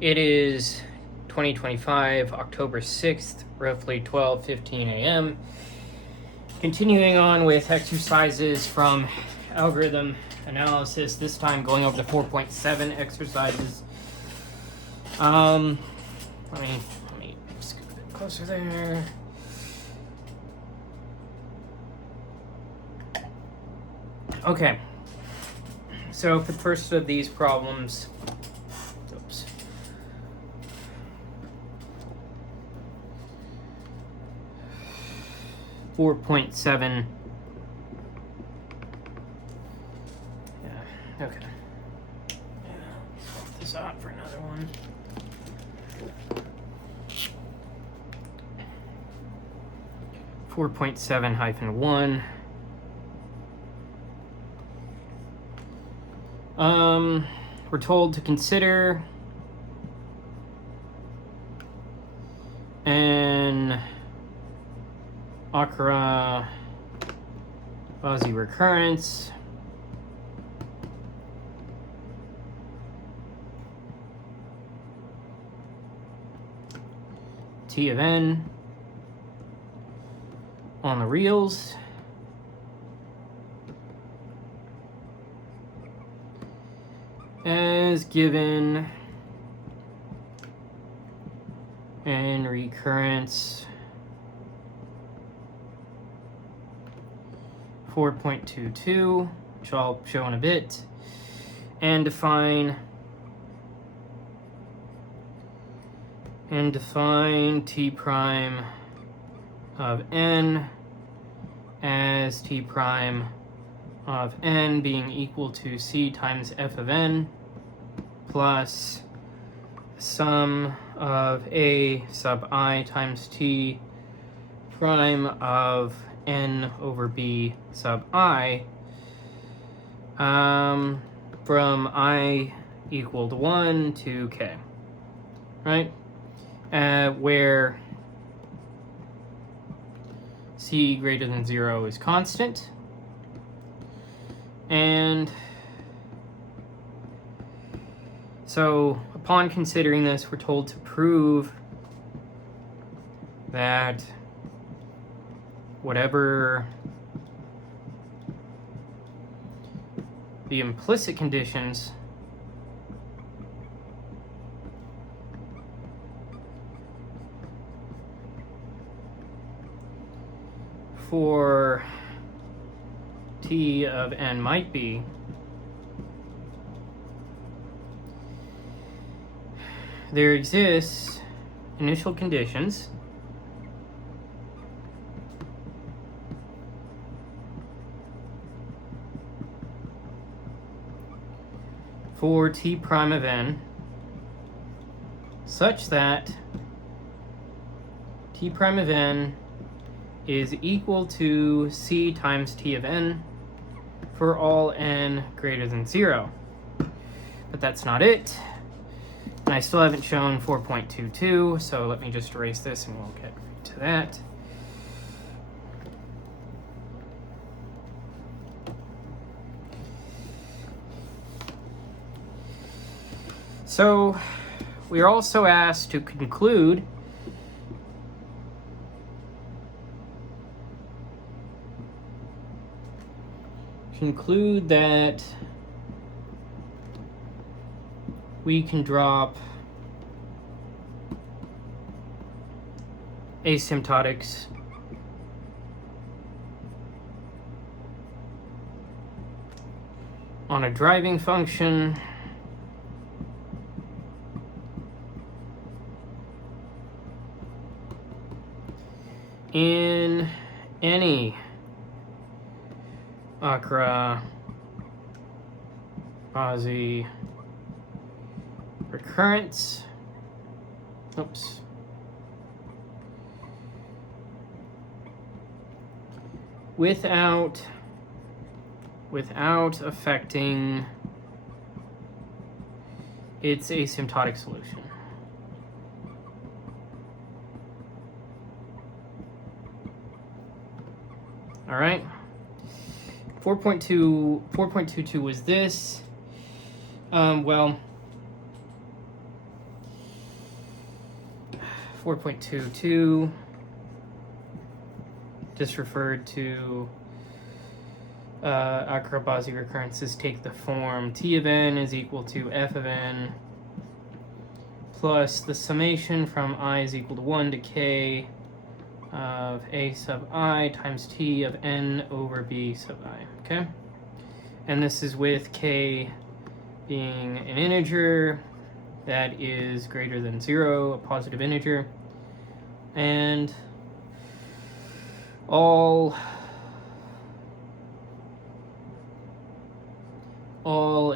It is 2025, October 6th, roughly 12:15 a.m. Continuing on with exercises from algorithm analysis, this time going over the 4.7 exercises. Let me scoot a bit closer there. Okay, so for the first of these problems, 4.7. Yeah, okay. Swap this out for another one. (4.7-1). We're told to consider an Ch4 quasi recurrence T of n on the reals as given and recurrence 4.22, which I'll show in a bit, and define T prime of n as T prime of n being equal to C times f of n plus the sum of A sub I times T prime of n over b sub I from I equal to 1 to k, right? Where c greater than 0 is constant. And so upon considering this, we're told to prove that whatever the implicit conditions for T of n might be, there exists initial conditions for T prime of n such that T prime of n is equal to C times T of n for all n greater than 0. But that's not it. And I still haven't shown 4.22, so let me just erase this and we'll get right to that. So we are also asked to conclude that we can drop asymptotics on a driving function in any Ch4 quasi recurrence. Oops. Without affecting its asymptotic solution. All right. 4.22 was this. Well, 4.22 just referred to Akrabazi recurrences take the form T of n is equal to f of n plus the summation from I is equal to 1 to k of a sub I times t of n over b sub I, okay? And this is with k being an integer that is greater than 0, a positive integer, and all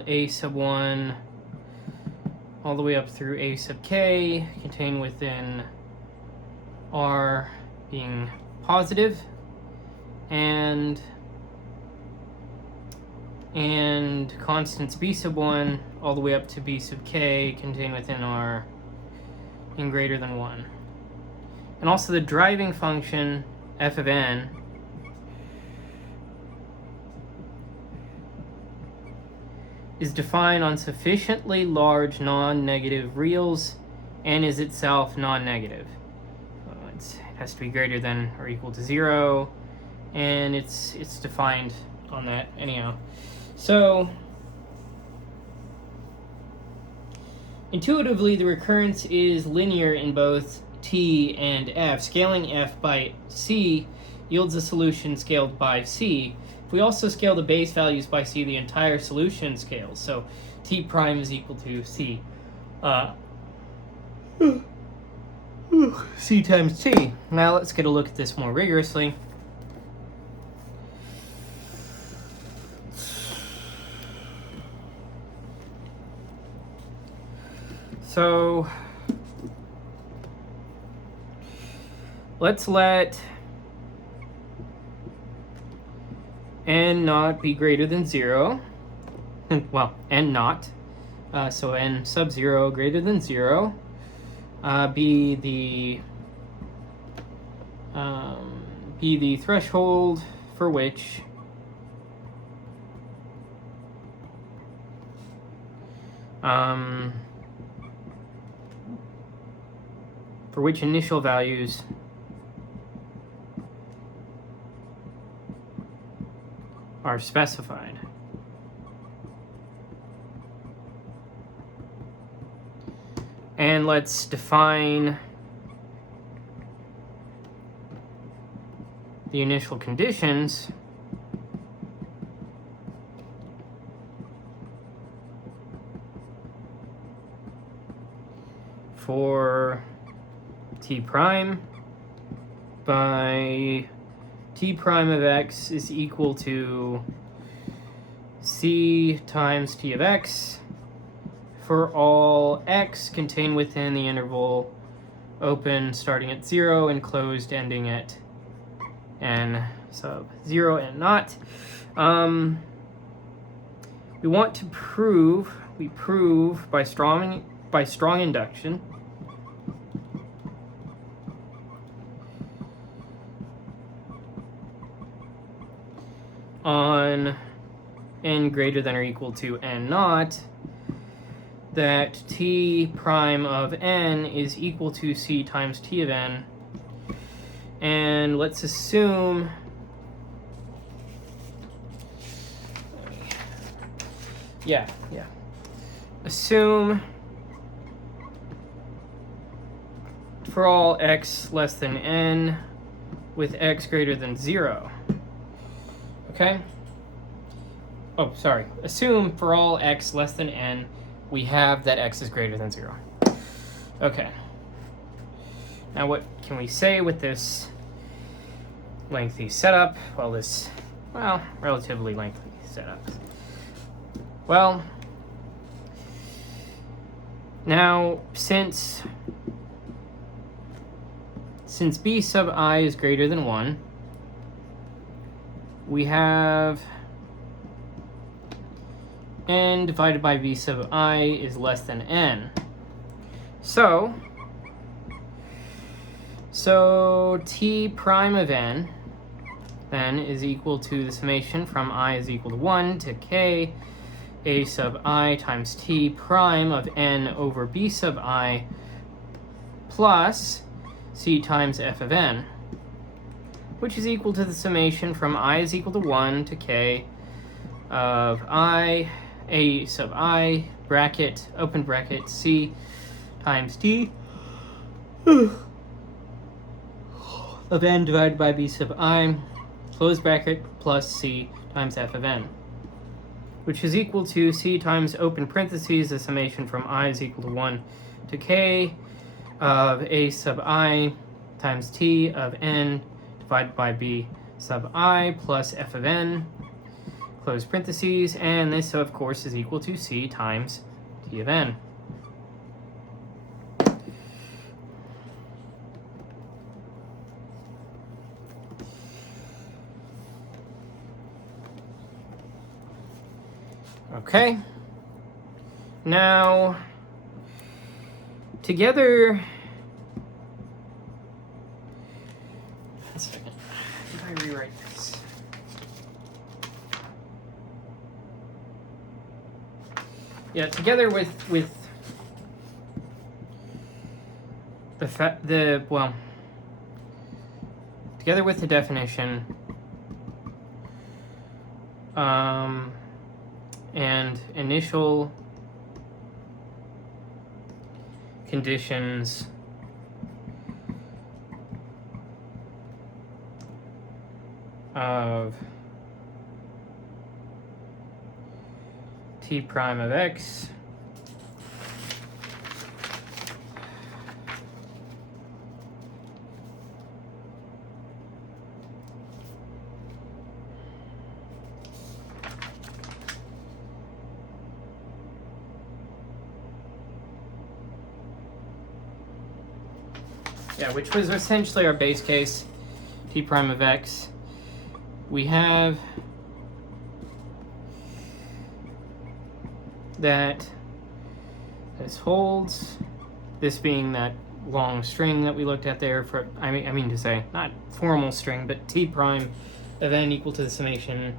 a sub 1 all the way up through a sub k contained within R being positive, and constants b sub 1 all the way up to b sub k contained within R being greater than 1. And also the driving function f of n is defined on sufficiently large non-negative reals and is itself non-negative. It has to be greater than or equal to 0, and it's defined on that anyhow. So intuitively, the recurrence is linear in both t and f. Scaling f by c yields a solution scaled by c. If we also scale the base values by c, the entire solution scales. So t prime is equal to c. C times t. Now let's get a look at this more rigorously. So let's let n not be greater than 0. Well, n not. So n sub 0 greater than 0. Be the threshold for which initial values are specified. And let's define the initial conditions for t prime by t prime of x is equal to c times t of x for all x contained within the interval open starting at 0 and closed ending at n sub 0 and not. We want to prove, we prove by strong induction on n greater than or equal to n naught that t prime of n is equal to c times t of n. And let's assume assume for all x less than n with x greater than 0. Okay? Oh, sorry. Assume for all x less than n, we have that x is greater than 0. Okay. Now what can we say with this lengthy setup? Well, relatively lengthy setup. Well, now since b sub I is greater than 1, we have n divided by b sub I is less than n. So t prime of n then is equal to the summation from I is equal to 1 to k a sub I times t prime of n over b sub I plus c times f of n, which is equal to the summation from I is equal to 1 to k of I, a sub I, bracket, open bracket, c times t of n divided by b sub I, close bracket, plus c times f of n, which is equal to c times open parentheses, the summation from I is equal to 1 to k of a sub I times t of n divided by b sub I plus f of n, close parentheses, and this, of course, is equal to c times t of n. Okay, now together, one second, how do I rewrite this? Yeah, together with together with the definition, and initial conditions of t prime of x which was essentially our base case, t prime of x. We have that this holds, this being that long string that we looked at there for, I mean to say, not formal string, but t prime of n equal to the summation,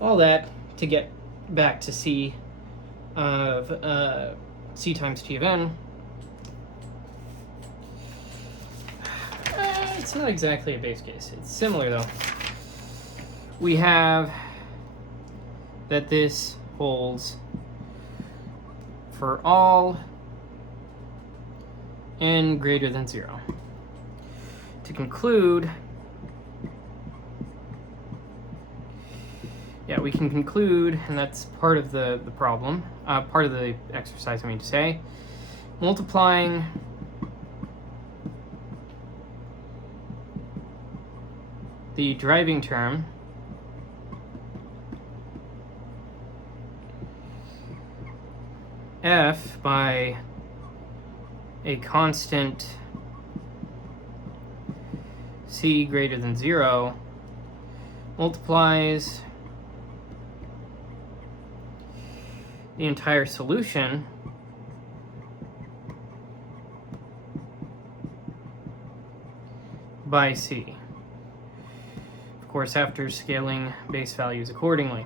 all that to get back to c of c times t of n. It's not exactly a base case. It's similar, though. We have that this holds for all n greater than 0. To conclude, we can conclude, and that's part of the problem, part of the exercise, I mean to say, multiplying the driving term f by a constant c greater than 0 multiplies the entire solution by c. Of course, after scaling base values accordingly.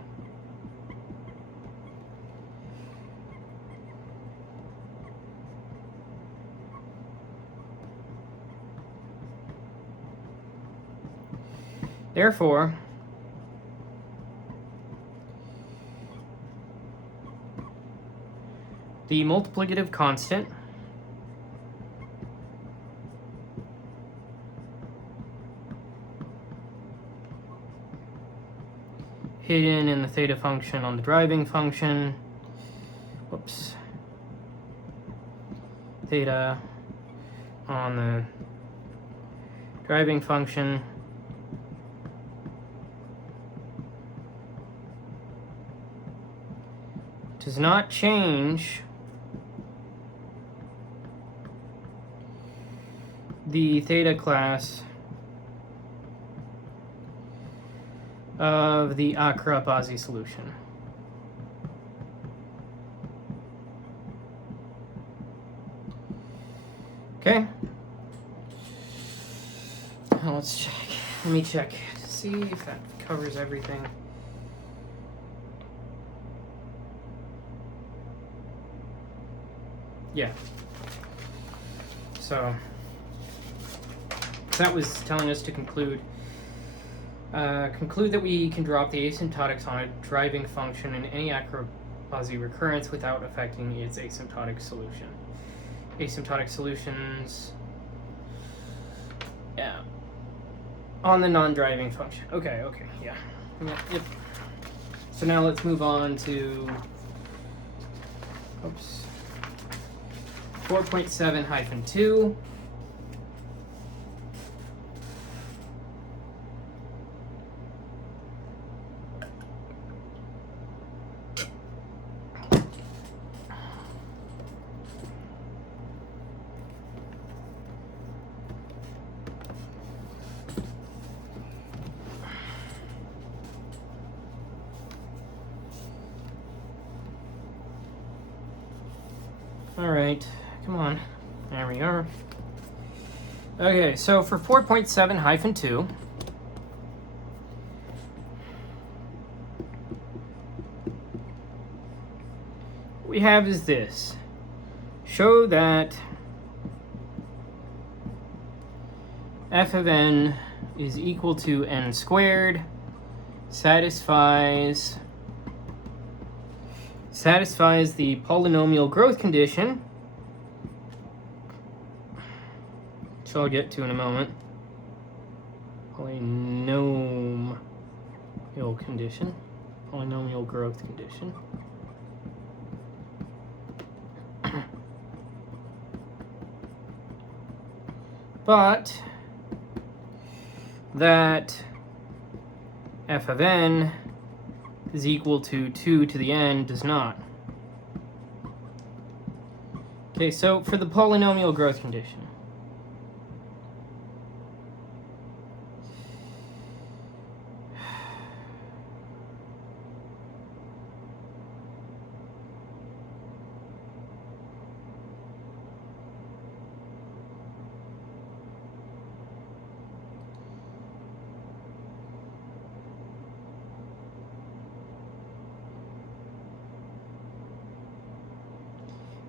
Therefore, the multiplicative constant hidden in the theta function on the driving function, theta on the driving function does not change the theta class of the Akra-Bazzi solution. Okay. Now let's check. Let me check to see if that covers everything. Yeah. So so that was telling us to conclude that we can drop the asymptotics on a driving function in any quasi recurrence without affecting its asymptotic solution. Asymptotic solutions, yeah, on the non-driving function. Okay, yeah. Yep. So now let's move on to 4.7-2. All right, come on. There we are. Okay, so for 4.7-2, what we have is this. Show that f of n is equal to n squared, satisfies the polynomial growth condition, which I'll get to in a moment. Polynomial condition, polynomial growth condition. But that f of n is equal to 2 to the n does not. Okay, so for the polynomial growth condition,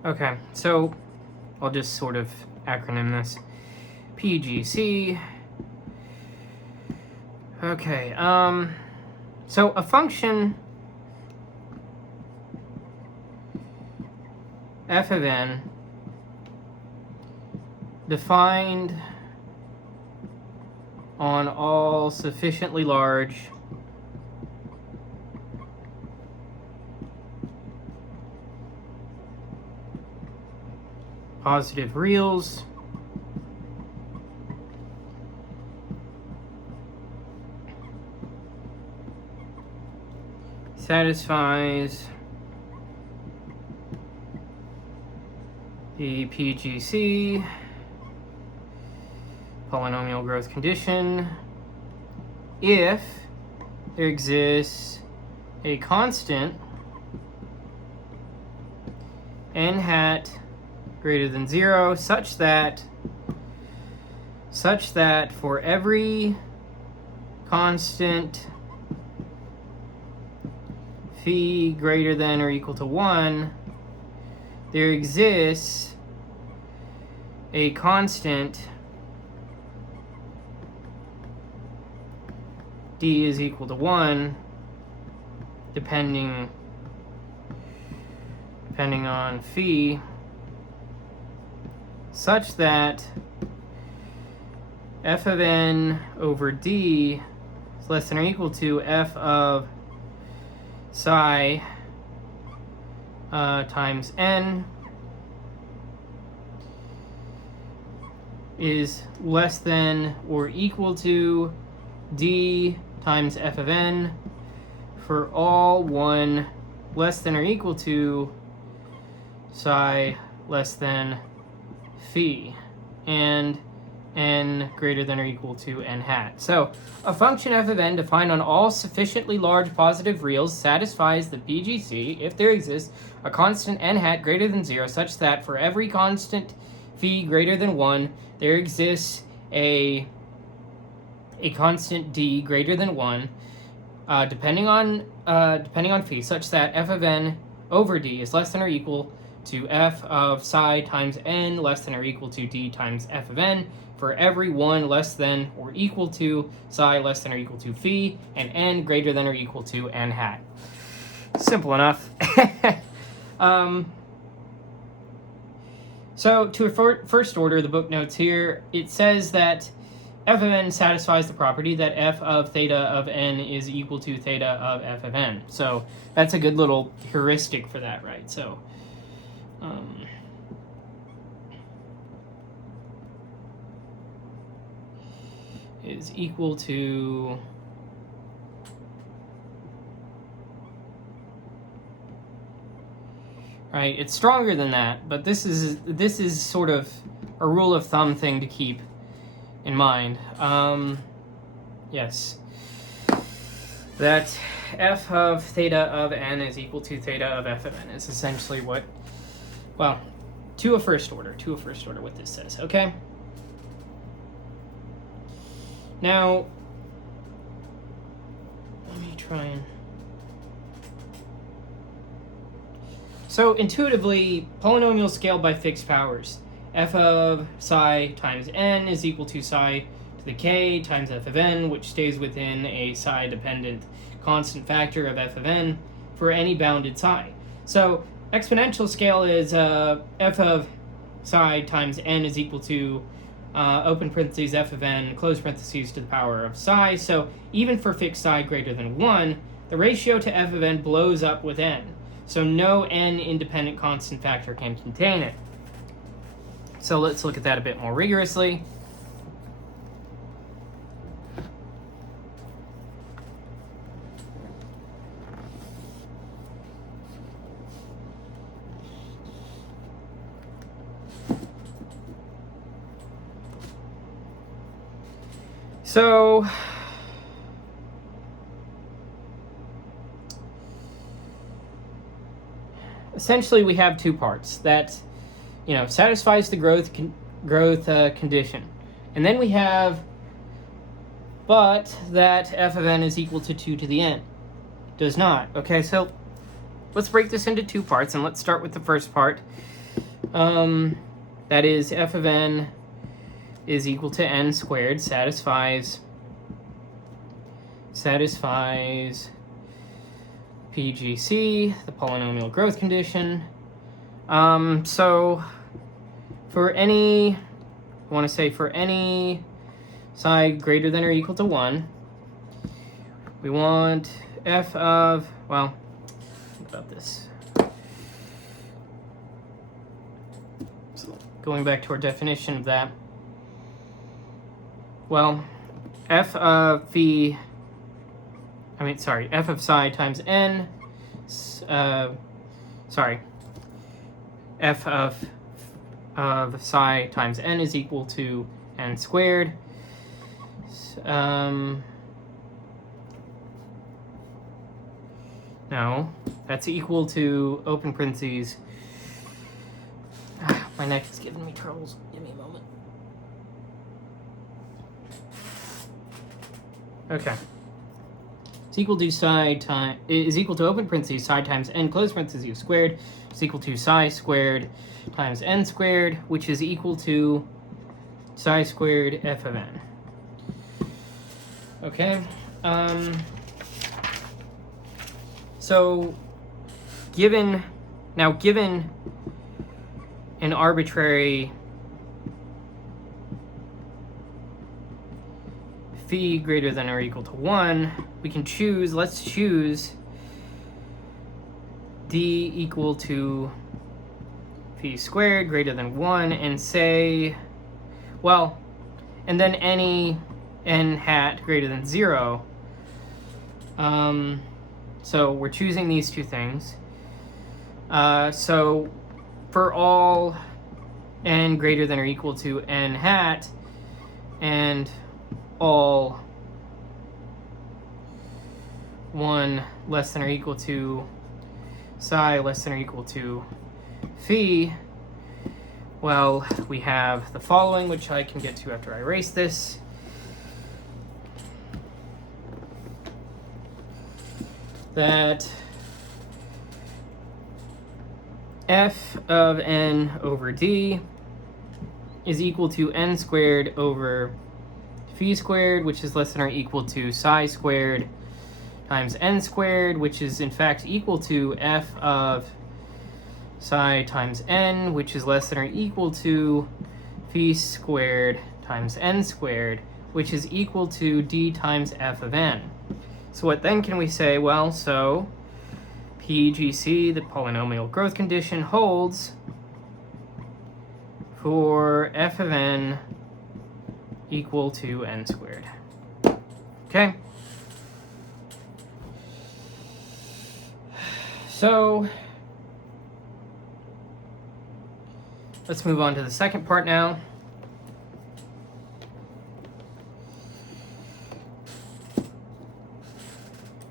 okay, so I'll just sort of acronym this. PGC. Okay, so a function f of n defined on all sufficiently large positive reals satisfies the PGC, polynomial growth condition, if there exists a constant n hat greater than 0 such that for every constant phi greater than or equal to 1, there exists a constant d is equal to 1 depending on phi, such that f of n over d is less than or equal to f of psi times n is less than or equal to d times f of n for all 1 less than or equal to psi less than phi and n greater than or equal to n hat. So a function f of n defined on all sufficiently large positive reals satisfies the PGC if there exists a constant n hat greater than 0 such that for every constant phi greater than 1 there exists a constant d greater than 1 depending on phi, such that f of n over d is less than or equal to f of psi times n less than or equal to d times f of n for every 1 less than or equal to psi less than or equal to phi, and n greater than or equal to n hat. Simple enough. So to a first order, the book notes here, it says that f of n satisfies the property that f of theta of n is equal to theta of f of n. So that's a good little heuristic for that, right? So is equal to right. It's stronger than that, but this is sort of a rule of thumb thing to keep in mind. Yes, that f of theta of n is equal to theta of f of n is essentially what, well, to a first order what this says. Okay. Now, let me try and... So intuitively, polynomials scaled by fixed powers. F of psi times n is equal to psi to the k times f of n, which stays within a psi-dependent constant factor of f of n for any bounded psi. So exponential scale is f of psi times n is equal to open parentheses f of n, close parentheses to the power of psi. So even for fixed psi greater than 1, the ratio to f of n blows up with n. So no n independent constant factor can contain it. So let's look at that a bit more rigorously. So essentially we have two parts that, you know, satisfies the growth condition. And then we have but that f of n is equal to 2 to the n. Does not. Okay, so let's break this into two parts, and let's start with the first part. That is f of n is equal to n squared satisfies PGC, the polynomial growth condition. So for any, I want to say for any psi greater than or equal to 1, we want f of, well, think about this. So going back to our definition of that, well, f of phi, f of psi times n, f of psi times n is equal to n squared. No, that's equal to, open parentheses. My neck is giving me troubles. Give me a moment. Okay. It's equal to psi time is equal to, open parentheses, psi times n close parentheses squared is equal to psi squared times n squared, which is equal to psi squared f of n. Okay. So given an arbitrary phi greater than or equal to 1, we can choose, let's choose d equal to phi squared greater than 1 and say, well, and then any n hat greater than 0. So we're choosing these two things. So for all n greater than or equal to n hat and all 1 less than or equal to psi less than or equal to phi, well, we have the following, which I can get to after I erase this. That f of n over d is equal to n squared over phi squared, which is less than or equal to psi squared times n squared, which is in fact equal to f of psi times n, which is less than or equal to phi squared times n squared, which is equal to d times f of n. So what then can we say? Well, so PGC, the polynomial growth condition, holds for f of n equal to n squared. Okay? So let's move on to the second part now.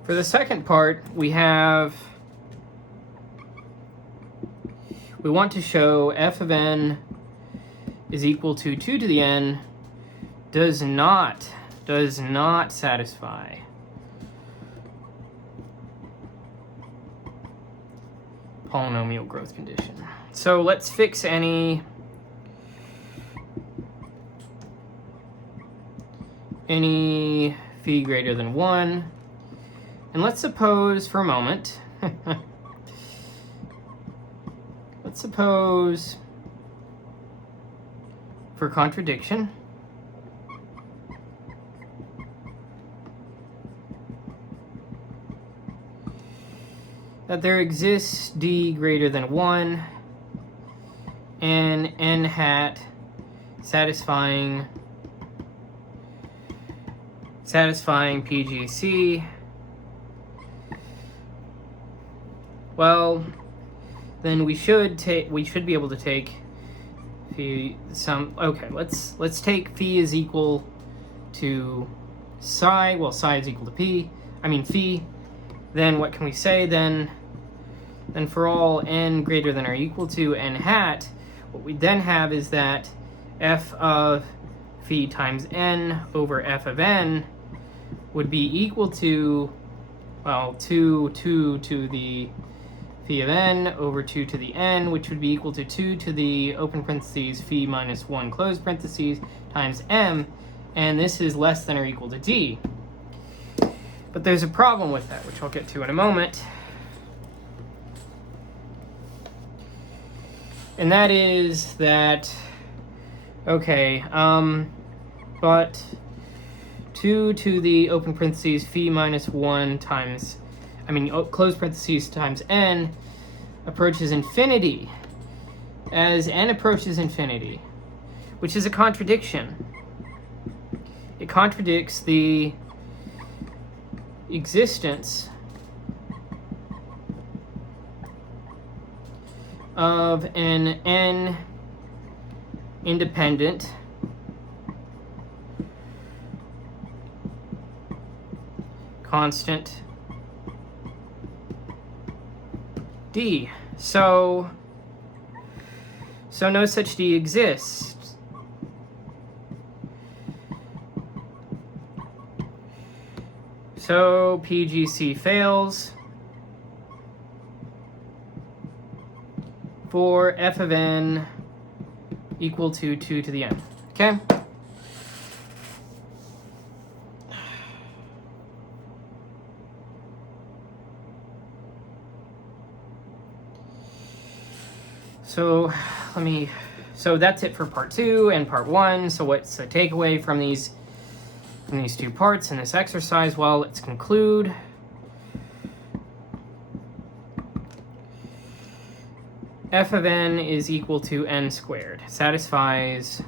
For the second part, we want to show f of n is equal to 2 to the n does not satisfy polynomial growth condition. So let's fix any phi greater than 1. And let's suppose for a moment, let's suppose for contradiction that there exists d greater than 1 and n hat satisfying PGC. Well, then we should be able to take let's take phi is equal to psi. Well, psi is equal to phi. Then what can we say then? Then for all n greater than or equal to n hat, what we then have is that f of phi times n over f of n would be equal to, well, 2 to the phi of n over 2 to the n, which would be equal to 2 to the open parentheses phi minus 1 close parentheses times m, and this is less than or equal to d. But there's a problem with that, which I'll get to in a moment. And that is that, okay, but 2 to the open parentheses phi minus 1 times, close parentheses times n approaches infinity. As n approaches infinity, which is a contradiction. It contradicts the existence of an n independent constant d. So no such d exists. So PGC fails for f of n equal to 2 to the n. Okay? So that's it for part 2 and part 1. So what's the takeaway from these two parts in this exercise? Well, let's conclude. F of n is equal to n squared. Satisfies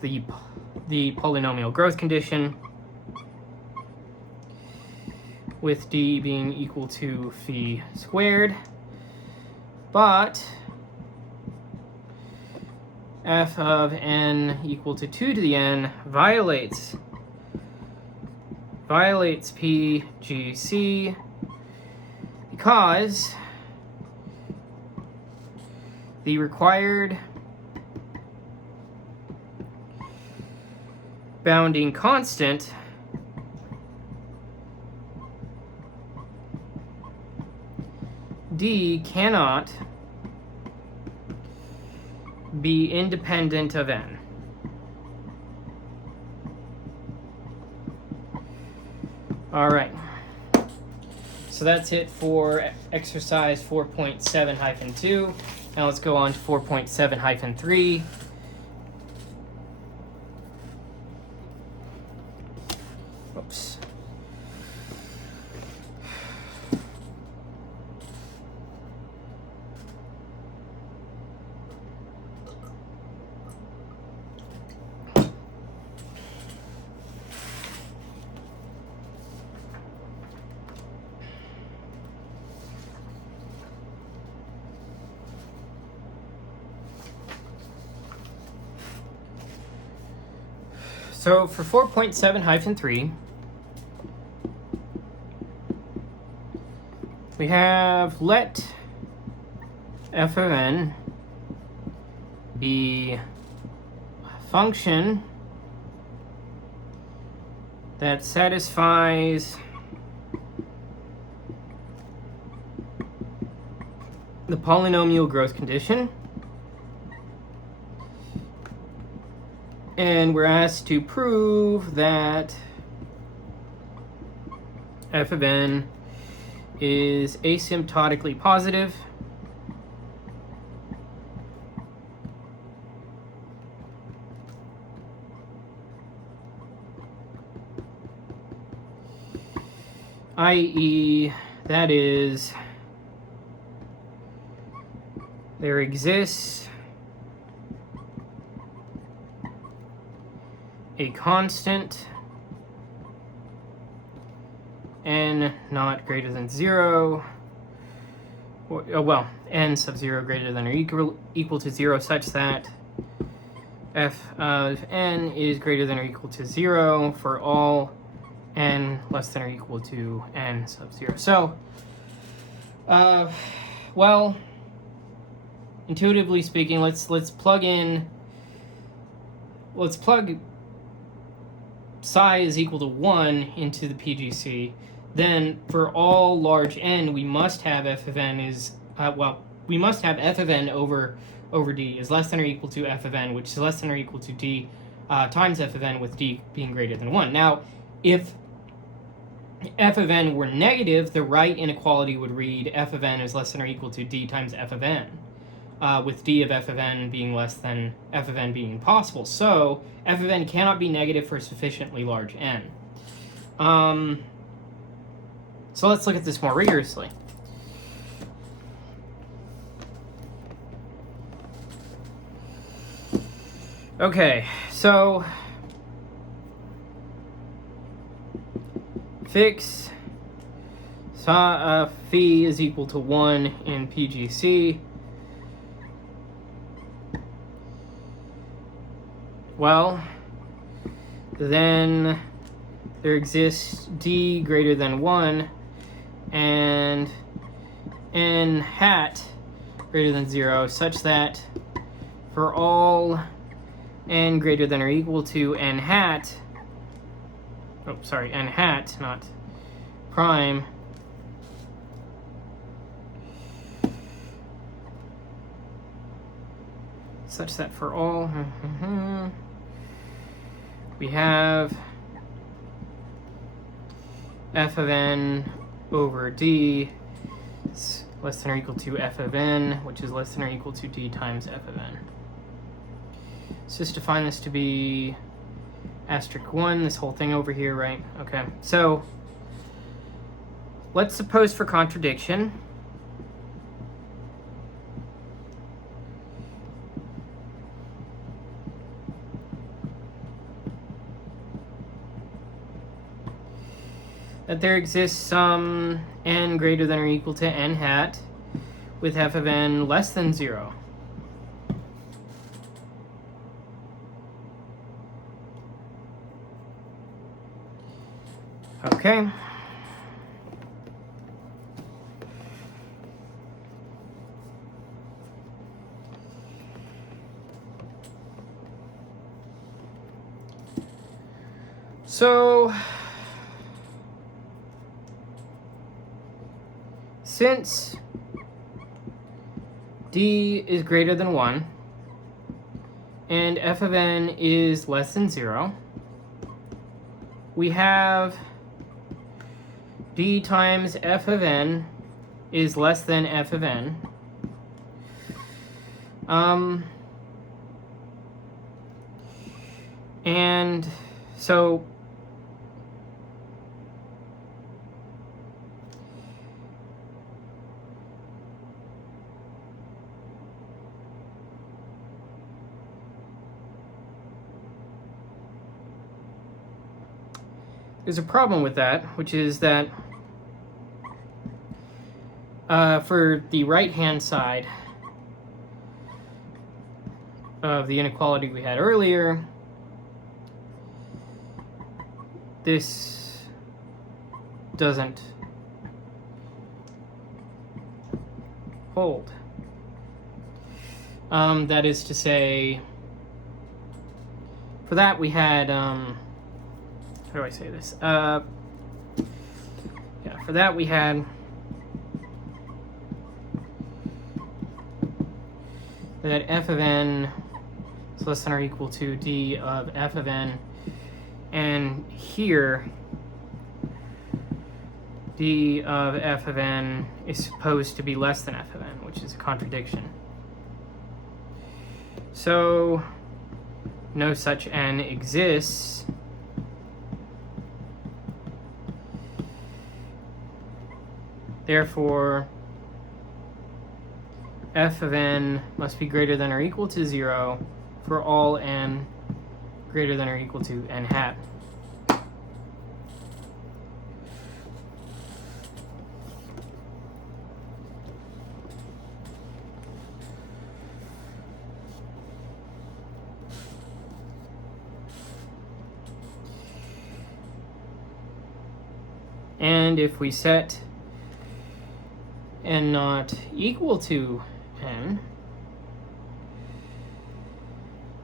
the polynomial growth condition, with d being equal to phi squared. But f of n equal to 2 to the n violates PGC because the required bounding constant d cannot be independent of n. All right. So that's it for exercise 4.7-2. Now let's go on to 4.7-3. Oops. So for 4.7-3, we have let f of n be a function that satisfies the polynomial growth condition. And we're asked to prove that f of n is asymptotically positive i.e., that is, there exists a constant n not greater than 0, or, n sub 0 greater than or equal to 0 such that f of n is greater than or equal to 0 for all n less than or equal to n sub 0. So, well, intuitively speaking, let's plug psi is equal to 1 into the PGC. Then for all large n, we must have f of n is, we must have f of n over d is less than or equal to f of n, which is less than or equal to d times f of n, with d being greater than 1. Now, if f of n were negative, the right inequality would read f of n is less than or equal to d times f of n, with d of f of n being less than f of n being impossible. So f of n cannot be negative for sufficiently large n. So let's look at this more rigorously. Okay, so fix phi is equal to 1 in PGC. Well, then there exists d greater than 1 and n hat greater than 0 such that for all n greater than or equal to n hat, n hat, not prime, such that for all we have f of n over d is less than or equal to f of n, which is less than or equal to d times f of n. Let's just define this to be asterisk 1, this whole thing over here, right? Okay, so let's suppose for contradiction that there exists some n greater than or equal to n hat with f of n less than 0. Okay. So, since d is greater than 1, and f of n is less than 0, we have d times f of n is less than f of n. And so there's a problem with that, which is that for the right-hand side of the inequality we had earlier, this doesn't hold. That is to say, for that we had, how do I say this? Yeah, for that we had that f of n is less than or equal to d of f of n, and here d of f of n is supposed to be less than f of n, which is a contradiction. So no such n exists. Therefore, f of n must be greater than or equal to 0 for all n greater than or equal to n hat. And if we set n not equal to n,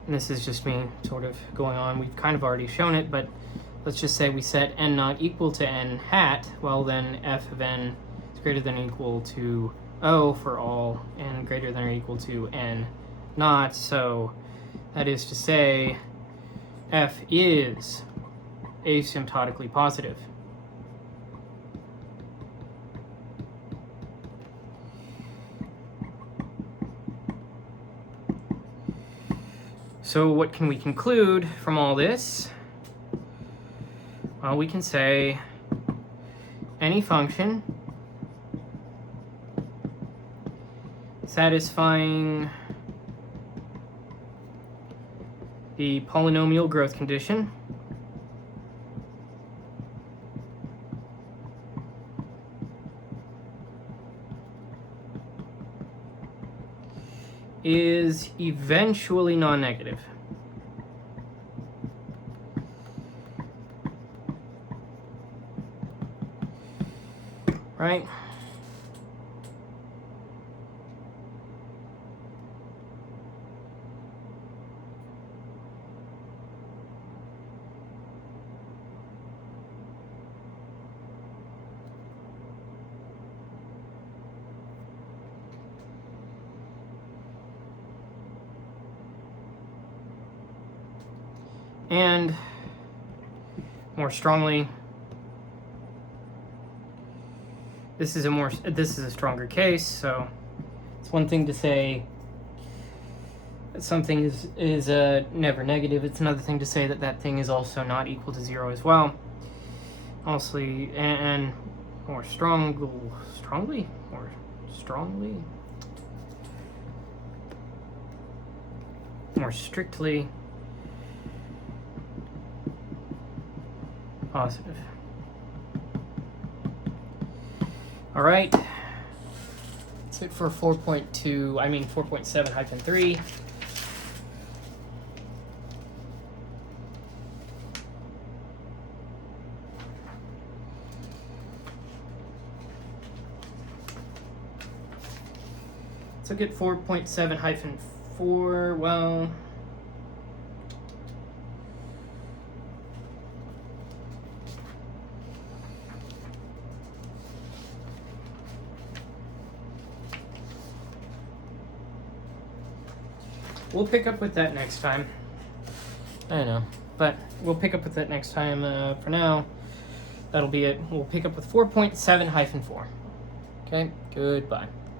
and this is just me sort of going on, we've kind of already shown it, but let's just say we set n not equal to n hat, well then f of n is greater than or equal to O for all n greater than or equal to n not, so that is to say f is asymptotically positive. So what can we conclude from all this? Well, we can say any function satisfying the polynomial growth condition is eventually non-negative. Right? And more strongly, this is a stronger case. So it's one thing to say that something is never negative. It's another thing to say that that thing is also not equal to 0 as well. Also, and more strongly more strictly positive. All right, that's it for 4.7-3. Let's look at 4.7-4. Well, we'll pick up with that next time. I know, but we'll pick up with that next time. For now, that'll be it. We'll pick up with 4.7-4. Okay, goodbye.